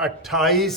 28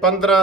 15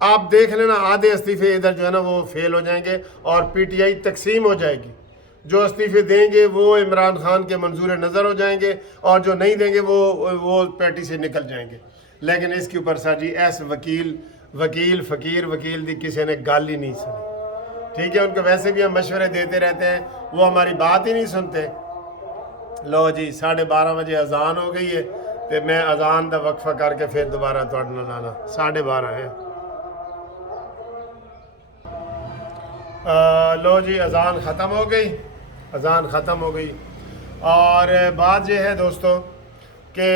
آپ دیکھ لینا آدھے استعفے ادھر جو ہے نا وہ فیل ہو جائیں گے اور پی ٹی آئی تقسیم ہو جائے گی. جو استعفے دیں گے وہ عمران خان کے منظور نظر ہو جائیں گے اور جو نہیں دیں گے وہ پیٹی سے نکل جائیں گے. لیکن اس کے اوپر سر جی ایس وکیل فقیر وکیل دی کسی نے گال ہی نہیں سنی. ٹھیک ہے, ان کو ویسے بھی ہم مشورے دیتے رہتے ہیں, وہ ہماری بات ہی نہیں سنتے. لو جی 12:30 بجے اذان ہو گئی ہے تو میں اذان دا وقفہ کر کے پھر دوبارہ تھوڑے نال آنا. 12:30 ہے. لو جی اذان ختم ہو گئی. اور بات یہ ہے دوستو کہ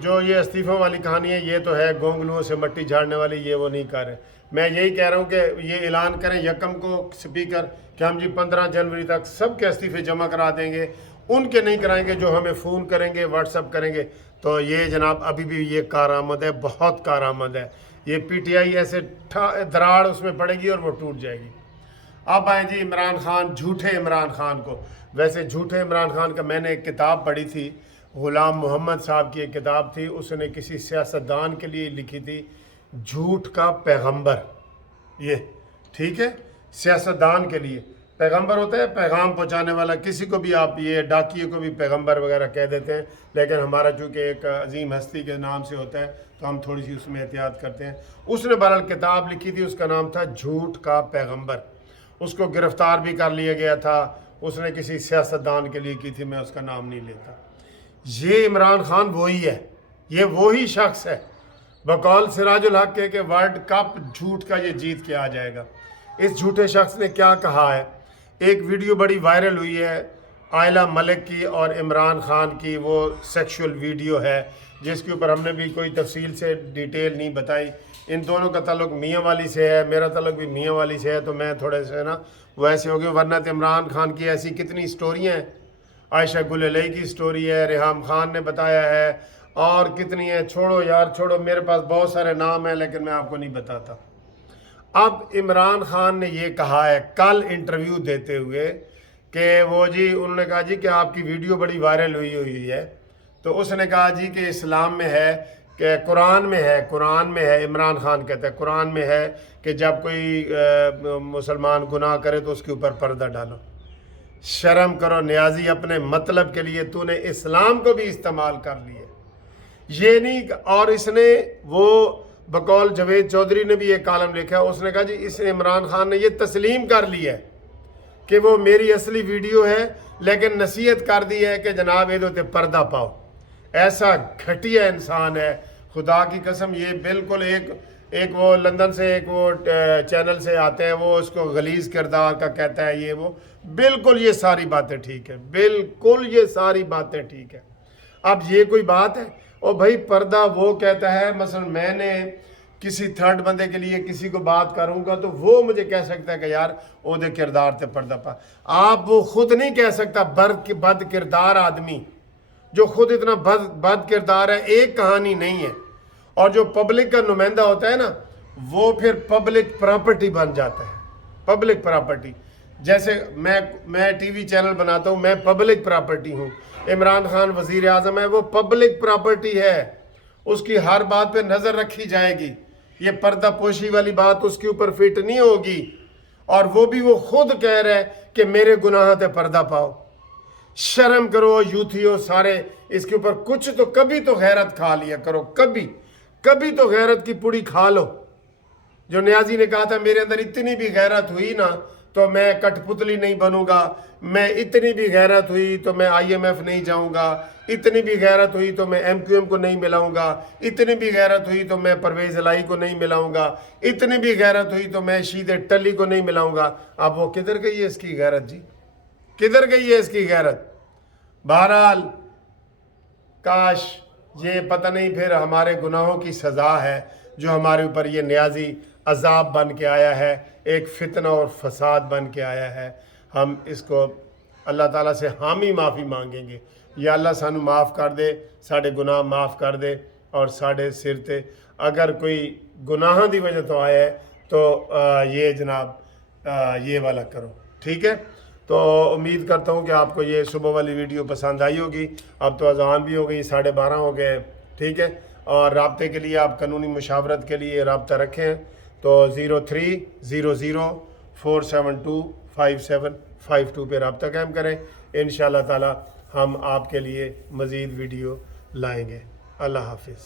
جو یہ استعفوں والی کہانی ہے یہ تو ہے گونگلوؤں سے مٹی جھاڑنے والی, یہ وہ نہیں کر رہے. میں یہی کہہ رہا ہوں کہ یہ اعلان کریں 1 کو سپیکر کہ ہم جی 15 جنوری تک سب کے استعفے جمع کرا دیں گے. ان کے نہیں کرائیں گے جو ہمیں فون کریں گے, واٹس اپ کریں گے. تو یہ جناب ابھی بھی یہ کارآمد ہے, بہت کارآمد ہے. یہ پی ٹی آئی ایسے دراڑ اس میں پڑے گی اور وہ ٹوٹ جائے گی. اب آئیں جی عمران خان, جھوٹے عمران خان کو. ویسے جھوٹے عمران خان کا میں نے ایک کتاب پڑھی تھی, غلام محمد صاحب کی ایک کتاب تھی, اس نے کسی سیاستدان کے لیے لکھی تھی, جھوٹ کا پیغمبر. یہ ٹھیک ہے, سیاستدان کے لیے پیغمبر ہوتا ہے پیغام پہنچانے والا. کسی کو بھی آپ یہ ڈاکیے کو بھی پیغمبر وغیرہ کہہ دیتے ہیں, لیکن ہمارا چونکہ ایک عظیم ہستی کے نام سے ہوتا ہے تو ہم تھوڑی سی اس میں احتیاط کرتے ہیں. اس نے بہرحال کتاب لکھی تھی, اس کا نام تھا جھوٹ کا پیغمبر. اس کو گرفتار بھی کر لیا گیا تھا, اس نے کسی سیاستدان کے لیے کی تھی, میں اس کا نام نہیں لیتا. یہ عمران خان وہی ہے, یہ وہی شخص ہے. بقول سراج الحق کے کہ ورلڈ کپ جھوٹ کا یہ جیت کے آ جائے گا. اس جھوٹے شخص نے کیا کہا ہے, ایک ویڈیو بڑی وائرل ہوئی ہے عائلہ ملک کی اور عمران خان کی, وہ سیکشول ویڈیو ہے جس کے اوپر ہم نے بھی کوئی تفصیل سے ڈیٹیل نہیں بتائی. ان دونوں کا تعلق میاں والی سے ہے, میرا تعلق بھی میاں والی سے ہے, تو میں تھوڑے سے نا وہ ایسے ہو گئے. ورنہ تو عمران خان کی ایسی کتنی سٹوریاں ہیں, عائشہ گل علیہ کی سٹوری ہے, ریحام خان نے بتایا ہے, اور کتنی ہیں. چھوڑو یار چھوڑو, میرے پاس بہت سارے نام ہیں لیکن میں آپ کو نہیں بتاتا. اب عمران خان نے یہ کہا ہے کل انٹرویو دیتے ہوئے کہ وہ جی انہوں نے کہا جی کہ آپ کی ویڈیو بڑی وائرل ہوئی ہے. تو اس نے کہا جی کہ اسلام میں ہے کہ قرآن میں ہے, عمران خان کہتا ہے قرآن میں ہے کہ جب کوئی مسلمان گناہ کرے تو اس کے اوپر پردہ ڈالو. شرم کرو نیازی, اپنے مطلب کے لیے تو نے اسلام کو بھی استعمال کر لیے. یہ نہیں, اور اس نے وہ بقول جاوید چودھری نے بھی ایک کالم لکھا, اس نے کہا جی اس عمران خان نے یہ تسلیم کر لی ہے کہ وہ میری اصلی ویڈیو ہے, لیکن نصیحت کر دی ہے کہ جناب یہ تے پردہ پاؤ. ایسا گھٹیا انسان ہے خدا کی قسم. یہ بالکل ایک وہ لندن سے ایک وہ چینل سے آتے ہیں, وہ اس کو غلیظ کردار کا کہتا ہے, یہ وہ بالکل یہ ساری باتیں ٹھیک ہے, بالکل یہ ساری باتیں ٹھیک ہے. اب یہ کوئی بات ہے؟ اور بھائی پردہ وہ کہتا ہے, مثلا میں نے کسی تھرڈ بندے کے لیے کسی کو بات کروں گا تو وہ مجھے کہہ سکتا ہے کہ یار او دے کردار تے پردہ پا. آپ وہ خود نہیں کہہ سکتا. بد کردار آدمی جو خود اتنا بد کردار ہے, ایک کہانی نہیں ہے. اور جو پبلک کا نمائندہ ہوتا ہے نا, وہ پھر پبلک پراپرٹی بن جاتا ہے. پبلک پراپرٹی, جیسے میں ٹی وی چینل بناتا ہوں, میں پبلک پراپرٹی ہوں. عمران خان وزیر اعظم ہے, وہ پبلک پراپرٹی ہے, اس کی ہر بات پہ نظر رکھی جائے گی. یہ پردہ پوشی والی بات اس کے اوپر فٹ نہیں ہوگی. اور وہ خود کہہ رہے کہ میرے گناہ تے پردہ پاؤ. شرم کرو یوتھیو سارے, اس کے اوپر کچھ تو کبھی تو غیرت کھا لیا کرو, کبھی تو غیرت کی پوڑی کھا لو. جو نیازی نے کہا تھا میرے اندر اتنی بھی غیرت ہوئی نا تو میں کٹ پتلی نہیں بنوں گا, میں اتنی بھی غیرت ہوئی تو میں IMF نہیں جاؤں گا, اتنی بھی غیرت ہوئی تو میں MQM کو نہیں ملاؤں گا, اتنی بھی غیرت ہوئی تو میں پرویز الہی کو نہیں ملاؤں گا, اتنی بھی غیرت ہوئی تو میں شید ٹلی کو نہیں ملاؤں گا. اب وہ کدھر گئی ہے اس کی غیرت جی, کدھر گئی ہے اس کی غیرت؟ بہرحال کاش یہ پتہ نہیں پھر ہمارے گناہوں کی سزا ہے جو ہمارے اوپر یہ نیازی عذاب بن کے آیا ہے, ایک فتنہ اور فساد بن کے آیا ہے. ہم اس کو اللہ تعالیٰ سے حامی معافی مانگیں گے, یا اللہ سانو معاف کر دے, ساڑھے گناہ معاف کر دے, اور ساڑھے سر تے اگر کوئی گناہ دی وجہ تو آیا ہے تو یہ جناب یہ والا کرو. ٹھیک ہے, تو امید کرتا ہوں کہ آپ کو یہ صبح والی ویڈیو پسند آئی ہوگی. اب تو اذان بھی ہو گئی, 12:30 ہو گئے. ٹھیک ہے, اور رابطے کے لیے آپ قانونی مشاورت کے لیے رابطہ رکھیں. تو 0300472575 پہ رابطہ قائم کریں. انشاءاللہ تعالی ہم آپ کے لیے مزید ویڈیو لائیں گے. اللہ حافظ.